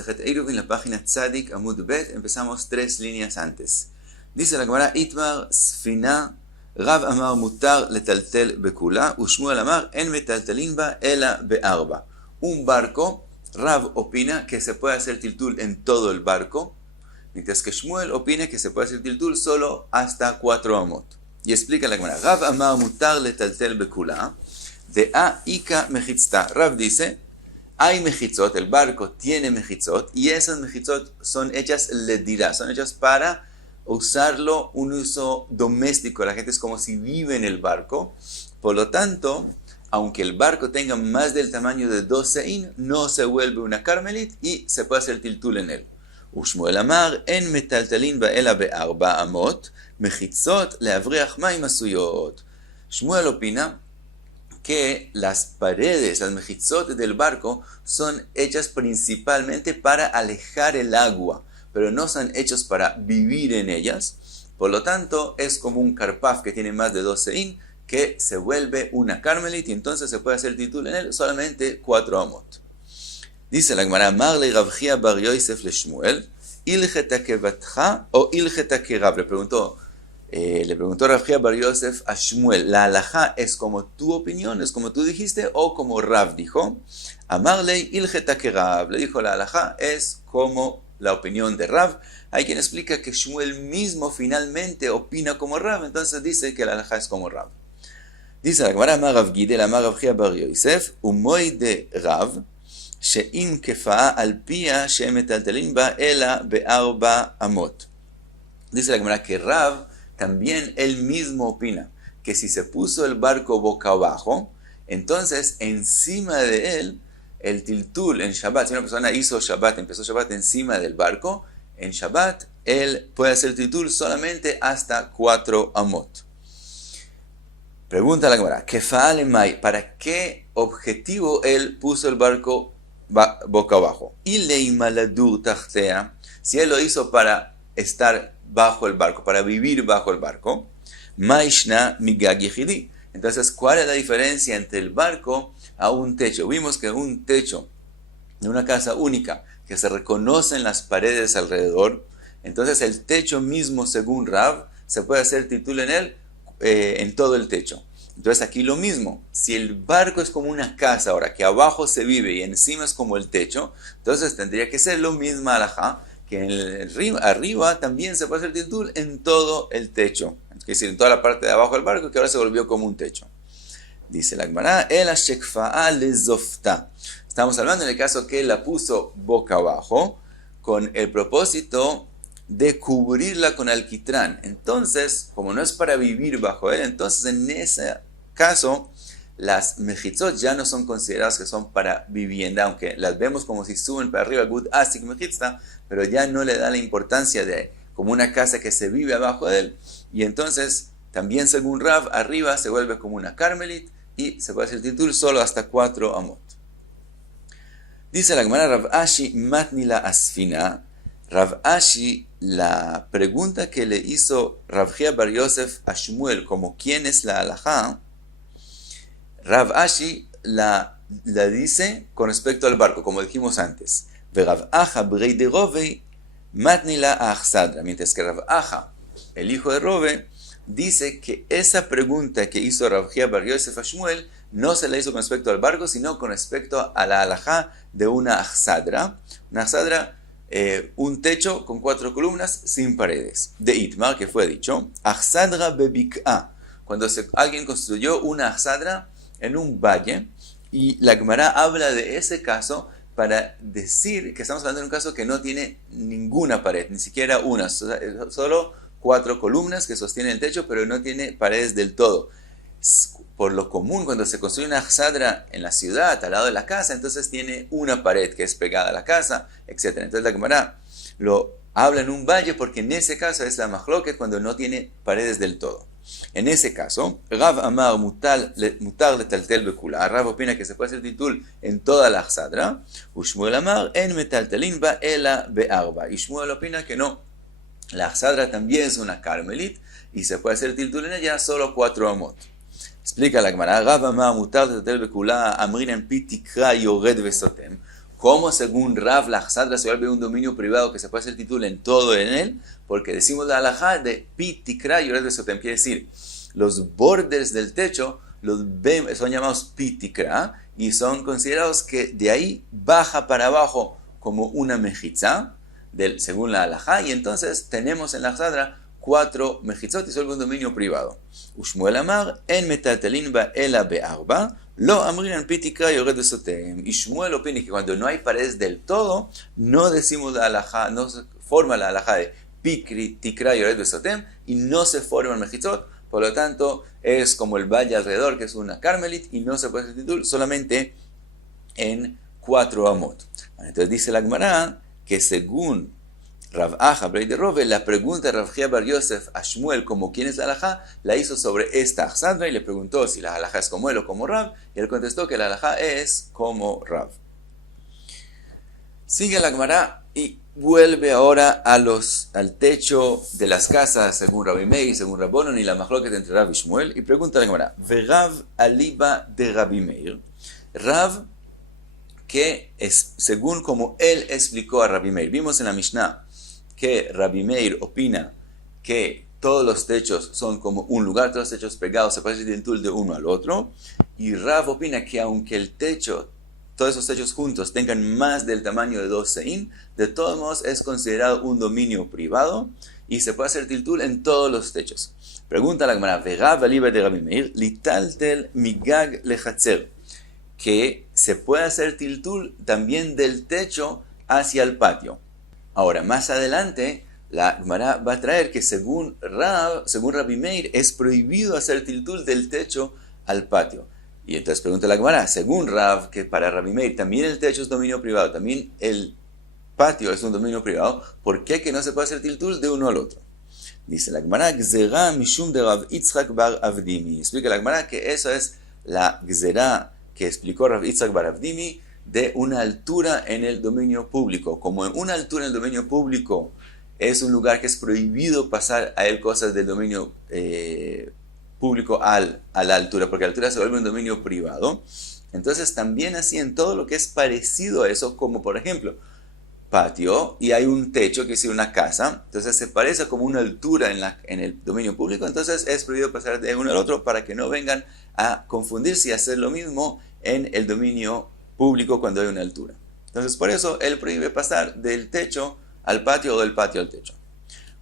Masejet Eruvin, la página Tzadik Amud Bet, empezamos 3 líneas antes. Dice la Gemara, Itmar Sfina, Rav Amar Mutar letaltel bekula, Ushmuel Amar en metaltelin ba ela be'arba. Un barco, Rav opina que se puede hacer tiltul en todo el barco, mientras que Shmuel opina que se puede hacer tiltul solo hasta 4 amot. Y explica la Gemara, Rav Amar Mutar letaltel bekula, de a ika mechitzta. Rav dice, hay mechitzot, el barco tiene mechitzot, y esas mechitzot son hechas ledirá, son hechas para usarlo un uso doméstico. La gente es como si vive en el barco. Por lo tanto, aunque el barco tenga más del tamaño de 12 in, no se vuelve una carmelit y se puede hacer tiltul en él. Ushmuel Amar, en metaltalin ba'ela be'arba amot, mechitzot leavriach maim asuyot. Shmuel opina que las paredes, las mechitzot del barco, son hechas principalmente para alejar el agua, pero no son hechos para vivir en ellas. Por lo tanto, es como un karpaf que tiene más de 12 in, que se vuelve una carmelit, y entonces se puede hacer tiltul en él solamente 4 amot. Dice la Gemara, Marle Rav Chia bar Yosef le Shmuel, Ilcheta kevatcha o Ilcheta kerab. Le preguntó Rav Chia bar Yosef a Shmuel, ¿la halajá es como tu opinión, es como tú dijiste, o como Rav dijo? Amarle Ilcheta kerab. Le dijo, la halajá es como la opinión de Rav. Hay quien explica que Shmuel mismo finalmente opina como Rav, entonces dice que la halajá es como Rav. Dice la Gemara, Amar Rav Gidel, Amar Rav Chia bar Yosef, umoy de Rav, she'im kefa'a al pia she'metaltelin ba ela be'arba amot. Dice la Gemara que Rav también él mismo opina que si se puso el barco boca abajo, entonces encima de él, el tiltul en Shabbat, si una persona empezó Shabbat encima del barco, en Shabbat él puede hacer tiltul solamente hasta 4 amot. Pregunta la Gemara, ¿para qué objetivo él puso el barco boca abajo? Si él lo hizo para estar bajo el barco, para vivir bajo el barco, entonces, ¿cuál es la diferencia entre el barco a un techo? Vimos que un techo de una casa única, que se reconocen las paredes alrededor, entonces el techo mismo, según Rav, se puede hacer tiltul en él, en todo el techo. Entonces aquí lo mismo, si el barco es como una casa ahora, que abajo se vive y encima es como el techo, entonces tendría que ser lo mismo halajá, que arriba también se puede hacer tiltul en todo el techo, es decir, en toda la parte de abajo del barco, que ahora se volvió como un techo. Dice la Gemara, el ashekfa'a lezofta. Estamos hablando en el caso que él la puso boca abajo, con el propósito de cubrirla con alquitrán. Entonces, como no es para vivir bajo él, entonces en ese caso, las mechitzot ya no son consideradas que son para vivienda, aunque las vemos como si suben para arriba, gud asik mechitzta, pero ya no le da la importancia de como una casa que se vive abajo de él. Y entonces, también según Rav, arriba se vuelve como una carmelit y se puede hacer tiltul solo hasta 4 amot. Dice la Gemara, Rav Ashi matni la asfina. Rav Ashi, la pregunta que le hizo Rav Chia bar Yosef a Shmuel, como quién es la halajá, Rav Ashi la dice con respecto al barco, como dijimos antes. Rav Acha brei de Rove matni la achsadra. Mientras que Rav Acha, el hijo de Rove, dice que esa pregunta que hizo Rav Chia bar Yosef a Shmuel no se la hizo con respecto al barco, sino con respecto a la halajá de una achsadra. Una achsadra, un techo con 4 columnas sin paredes. De Itmar, que fue dicho, achsadra bebik'a, cuando alguien construyó una achsadra en un valle, y la Gemara habla de ese caso para decir que estamos hablando de un caso que no tiene ninguna pared, ni siquiera una, solo 4 columnas que sostienen el techo, pero no tiene paredes del todo. Por lo común, cuando se construye una achsadra en la ciudad, al lado de la casa, entonces tiene una pared que es pegada a la casa, etc. Entonces la Gemara lo habla en un valle porque en ese caso es la machloket cuando no tiene paredes del todo. En ese caso, Rav Amar mutar letaltel bekula. Rav opina que se puede hacer tiltul en toda la achsadra. Ushmuel Amar en metaltelin ba ela be'arba. Y Shmuel opina que no. La achsadra también es una carmelit y se puede hacer tiltul en ella solo 4 amot. Explica la Gemara, Rav Amar mutar letaltel bekula amrin en pi tikra yored vesotem. ¿Cómo según Rav la Hadra se vuelve un dominio privado que se puede hacer título en todo en él? Porque decimos la halajá de Pi Tikra Yored Besotem, quiere decir, los bordes del techo son llamados Pi Tikra y son considerados que de ahí baja para abajo como una mejitza, según la halajá, y entonces tenemos en la Hadra 4 mejitzot y solo un dominio privado. Ushmuel amar en metatelin ba ela be'arba lo amrinan pitikra yored besotem. Y Shmuel opina que cuando no hay paredes del todo, no decimos la halajá, no se forma la halajá de pikri tikra yored besotem y no se forma el mejitzot. Por lo tanto, es como el valle alrededor, que es una carmelit, y no se puede hacer título solamente en 4 amot. Entonces dice la Gemara que según Rav Aja, Brei de Rove, la pregunta de Rav Chia Bar Yosef a Shmuel como quién es la halajá, la hizo sobre esta Achsadra y le preguntó si la halajá es como él o como Rav, y él contestó que la halajá es como Rav. Sigue la Gemara y vuelve ahora al techo de las casas, según Rabbi Meir, según Rabbonon, y la mahloket entre Rav y Shmuel, y pregunta a la Gemara, Verav aliba de Rabbi Meir, Rav, que es según como él explicó a Rabbi Meir. Vimos en la Mishnah que Rabbi Meir opina que todos los techos son como un lugar, todos los techos pegados se parecen de uno al otro, y Rav opina que aunque el techo, todos esos techos juntos tengan más del tamaño de 2 seín, de todos modos es considerado un dominio privado y se puede hacer tiltul en todos los techos. Pregunta la Gemara, Verav aliba de Rabbi Meir, litaltel migag lechatzer, que se puede hacer tiltul también del techo hacia el patio. Ahora, más adelante, la Gemara va a traer que según Rabbi Meir, es prohibido hacer tiltul del techo al patio. Y entonces pregunta la Gemara, según Rav, que para Rabbi Meir también el techo es dominio privado, también el patio es un dominio privado, ¿por qué que no se puede hacer tiltul de uno al otro? Dice la Gemara, Gzera mishum de Rav Yitzchak bar Avdimi. Explica la Gemara que eso es la Gzera que explicó Rav Yitzchak bar Avdimi de una altura en el dominio público. Como en una altura en el dominio público es un lugar que es prohibido pasar a él cosas del dominio público a la altura, porque la altura se vuelve un dominio privado. Entonces también así en todo lo que es parecido a eso, como por ejemplo patio y hay un techo, que es una casa, entonces se parece como una altura en el dominio público, entonces es prohibido pasar de uno al otro para que no vengan a confundirse y hacer lo mismo en el dominio público cuando hay una altura. Entonces por eso él prohíbe pasar del techo al patio o del patio al techo.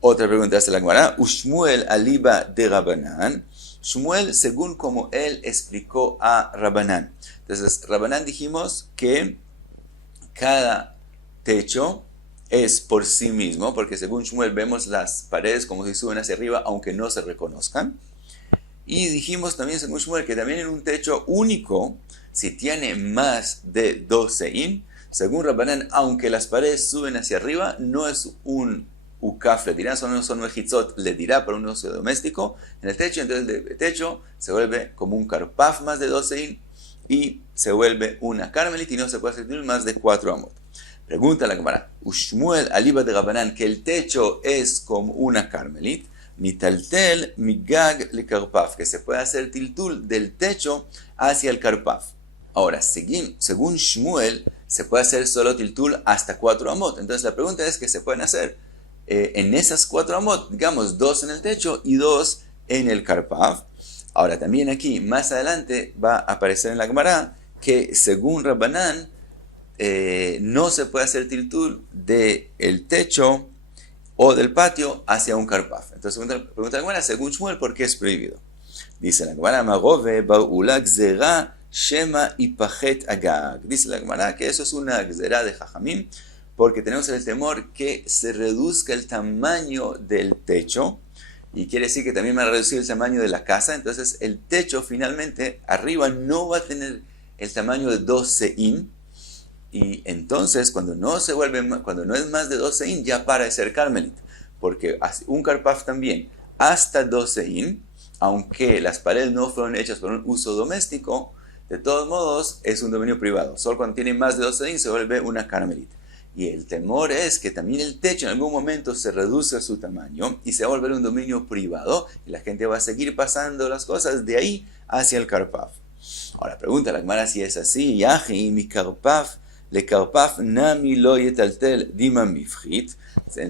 Otra pregunta hace la Gemara, Ushmuel aliba de Rabbanan. Shmuel según como él explicó a Rabbanan. Entonces Rabbanan dijimos que cada techo es por sí mismo, porque según Shmuel vemos las paredes como si suben hacia arriba, aunque no se reconozcan. Y dijimos también según Shmuel que también en un techo único, si tiene más de 2 seín, según Rabbanan, aunque las paredes suben hacia arriba, no es un ukaf, le dirán, son mejitzot, le dirá para un uso doméstico en el techo, entonces el techo se vuelve como un karpaf más de 2 seín y se vuelve una carmelit y no se puede hacer más de 4 amot. Pregunta la Gemara, Ushmuel aliba de Rabbanan, que el techo es como una carmelit, nitaltel migag le karpaf, que se puede hacer tiltul del techo hacia el karpaf. Ahora, según Shmuel, se puede hacer solo tiltul hasta 4 amot. Entonces la pregunta es que se pueden hacer en esas 4 amot, digamos 2 en el techo y 2 en el karpaf. Ahora también aquí, más adelante, va a aparecer en la Gemara que según Rabbanan, no se puede hacer tiltul del techo o del patio hacia un karpaf. Entonces pregunta la Gemara, según Shmuel, ¿por qué es prohibido? Dice la Gemara, Magove ba'ula gzera shema ipachet agag. Dice la Gemara que eso es una gzera de Jajamim, porque tenemos el temor que se reduzca el tamaño del techo, y quiere decir que también va a reducir el tamaño de la casa, entonces el techo finalmente arriba no va a tener el tamaño de 2 seín, y entonces cuando no es más de 2 seín ya para de ser carmelit, porque un karpaf también hasta 2 seín, aunque las paredes no fueron hechas por un uso doméstico, de todos modos es un dominio privado. Solo cuando tiene más de 2 seín se vuelve una carmelit. Y el temor es que también el techo en algún momento se reduce su tamaño y se va a volver un dominio privado y la gente va a seguir pasando las cosas de ahí hacia el karpaf. Ahora pregunta la Gemara si es así, Yahi mi karpaf le karpaf nami lo yetaltel dima mifchit.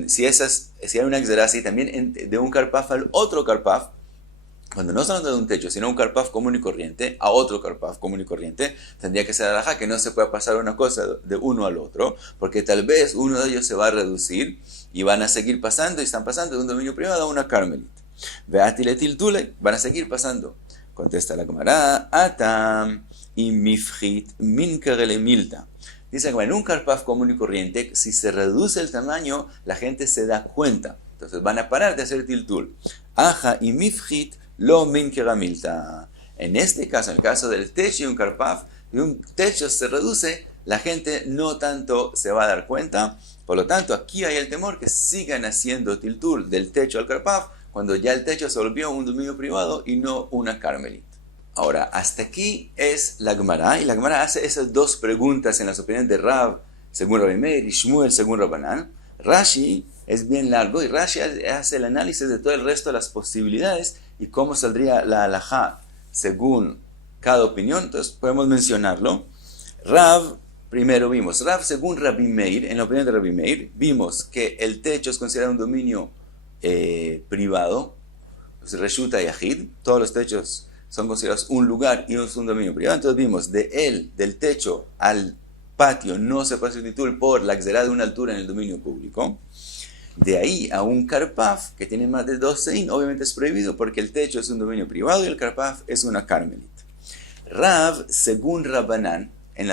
Si hay una exera así también de un karpaf al otro karpaf, cuando no estamos hablando de un techo, sino un karpaf común y corriente, a otro karpaf común y corriente, tendría que ser alajá que no se pueda pasar una cosa de uno al otro, porque tal vez uno de ellos se va a reducir y van a seguir pasando, y están pasando de un dominio privado a una carmelit. Veatiletil tule, van a seguir pasando. Contesta la Gemara, atam y mifchit min karele milta. Dice que en un karpaf común y corriente, si se reduce el tamaño, la gente se da cuenta. Entonces van a parar de hacer tiltul. Aja y mifchit lo min keramilta. En este caso, en el caso del techo y un karpaf, y un techo se reduce, la gente no tanto se va a dar cuenta. Por lo tanto, aquí hay el temor que sigan haciendo tiltul del techo al karpaf, cuando ya el techo se volvió un dominio privado y no una carmelit. Ahora, hasta aquí es la Gemara, y la Gemara hace esas dos preguntas en las opiniones de Rav, según Rabbi Meir, y Shmuel, según Rabbanan. Rashi es bien largo, y Rashi hace el análisis de todo el resto de las posibilidades y cómo saldría la halajá según cada opinión. Entonces, podemos mencionarlo. Rav, primero vimos, Rav según Rabbi Meir, en la opinión de Rabbi Meir, vimos que el techo es considerado un dominio privado, Reshuta Yahid, todos los techos son considerados un lugar y un dominio privado. Entonces vimos del techo al patio no se puede hacer tiltul por la exerada de una altura en el dominio público. De ahí a un karpaf que tiene más de 2 seín, obviamente es prohibido porque el techo es un dominio privado y el karpaf es una carmelit. Rav, según Rabbanan,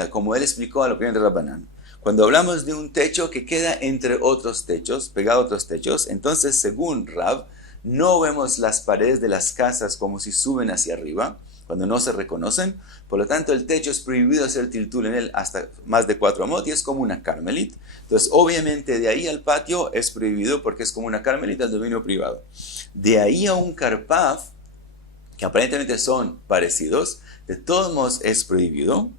como él explicó a la opinión de Rabbanan, cuando hablamos de un techo que queda entre otros techos, pegado a otros techos, entonces según Rav, no vemos las paredes de las casas como si suben hacia arriba, cuando no se reconocen. Por lo tanto, el techo es prohibido hacer tiltul en él hasta más de 4 amot y es como una carmelit. Entonces, obviamente, de ahí al patio es prohibido porque es como una carmelit al dominio privado. De ahí a un karpaf, que aparentemente son parecidos, de todos modos es prohibido.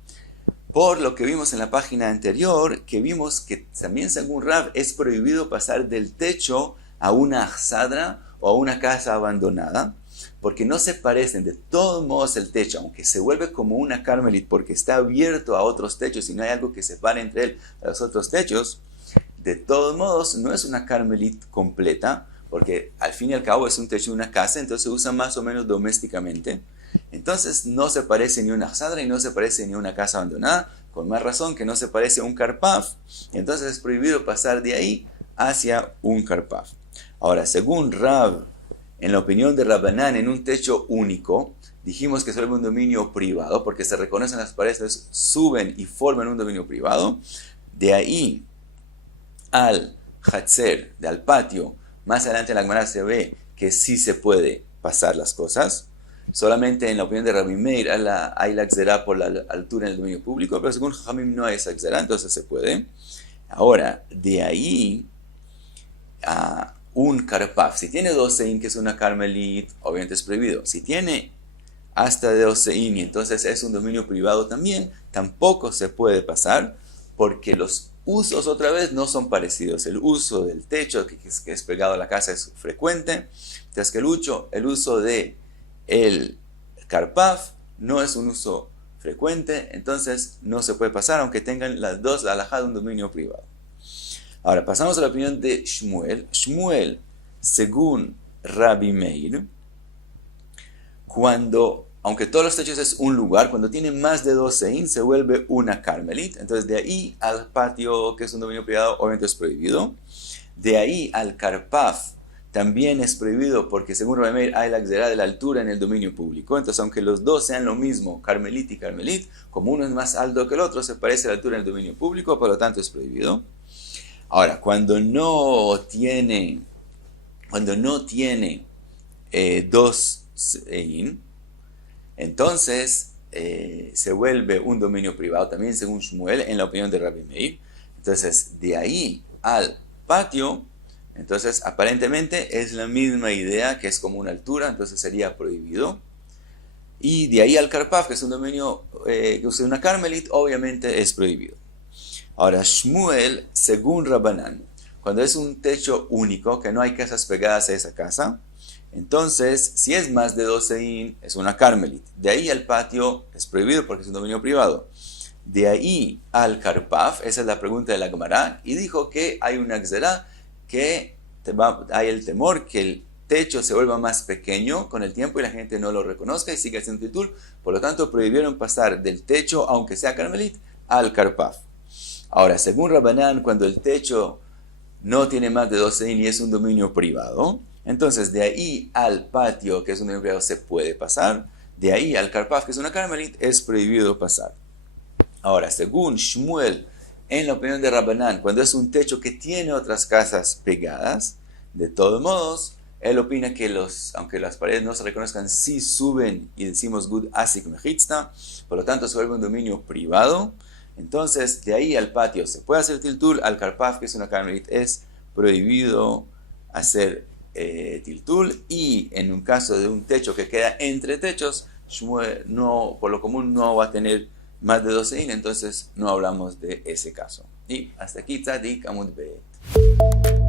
Por lo que vimos en la página anterior, que vimos que también según Rav es prohibido pasar del techo a una achsadra o a una casa abandonada, porque no se parecen. De todos modos el techo, aunque se vuelve como una carmelit porque está abierto a otros techos y no hay algo que separe entre él a los otros techos, de todos modos no es una carmelit completa, porque al fin y al cabo es un techo de una casa, entonces se usa más o menos domésticamente. Entonces no se parece ni una achsadra y no se parece ni una casa abandonada, con más razón que no se parece a un karpaf. Entonces es prohibido pasar de ahí hacia un karpaf. Ahora, según Rav, en la opinión de Rabbanan, en un techo único, dijimos que se vuelve un dominio privado, porque se reconocen las paredes, suben y forman un dominio privado. De ahí al hatzer, al patio, más adelante en la Gemara se ve que sí se puede pasar las cosas. Solamente en la opinión de Rabbi Meir hay la exerá por la altura en el dominio público, pero según Jamim no hay esa exerá, entonces se puede. Ahora, de ahí a un karpaf, si tiene 2 seín, que es una carmelit, obviamente es prohibido. Si tiene hasta de 2 seín y entonces es un dominio privado también, tampoco se puede pasar, porque los usos otra vez no son parecidos. El uso del techo que es pegado a la casa es frecuente, mientras que el uso de el karpaf no es un uso frecuente, entonces no se puede pasar aunque tengan las dos la halajá de un dominio privado. Ahora pasamos a la opinión de Shmuel. Shmuel, según Rabbi Meir, aunque todos los techos es un lugar, cuando tiene más de 2 seín se vuelve una carmelit. Entonces de ahí al patio, que es un dominio privado, obviamente es prohibido. De ahí al karpaf también es prohibido porque según Rabbi Meir hay la exerá de la altura en el dominio público. Entonces aunque los dos sean lo mismo, carmelit y carmelit, como uno es más alto que el otro, se parece a la altura en el dominio público, por lo tanto es prohibido. Ahora, cuando no tiene 2 seín, entonces se vuelve un dominio privado, también según Shmuel, en la opinión de Rabbi Meir. Entonces, de ahí al patio, entonces aparentemente es la misma idea, que es como una altura, entonces sería prohibido. Y de ahí al karpaf, que es un dominio, que usa una carmelit, obviamente es prohibido. Ahora, Shmuel, según Rabbanan, cuando es un techo único, que no hay casas pegadas a esa casa, entonces, si es más de 2 seín, es una carmelit. De ahí al patio es prohibido porque es un dominio privado. De ahí al Karpaf, esa es la pregunta de la Gemara, y dijo que hay una Gzerá, que hay el temor que el techo se vuelva más pequeño con el tiempo y la gente no lo reconozca y siga haciendo Tiltul. Por lo tanto, prohibieron pasar del techo, aunque sea Carmelit, al Karpaf. Ahora, según Rabbanán, cuando el techo no tiene más de 12 y es un dominio privado, entonces de ahí al patio, que es un dominio privado, se puede pasar. De ahí al Karpaf, que es una Carmelit, es prohibido pasar. Ahora, según Shmuel, en la opinión de Rabbanán, cuando es un techo que tiene otras casas pegadas, de todos modos, él opina que aunque las paredes no se reconozcan, sí suben y decimos Gud Asik Mechitza, por lo tanto se vuelve un dominio privado. Entonces, de ahí al patio se puede hacer tiltul, al Karpaf, que es una Carmelit, es prohibido hacer tiltul, y en un caso de un techo que queda entre techos, Shmuel no, por lo común no va a tener más de 12, entonces no hablamos de ese caso. Y hasta aquí, Tzadik Amud Bet.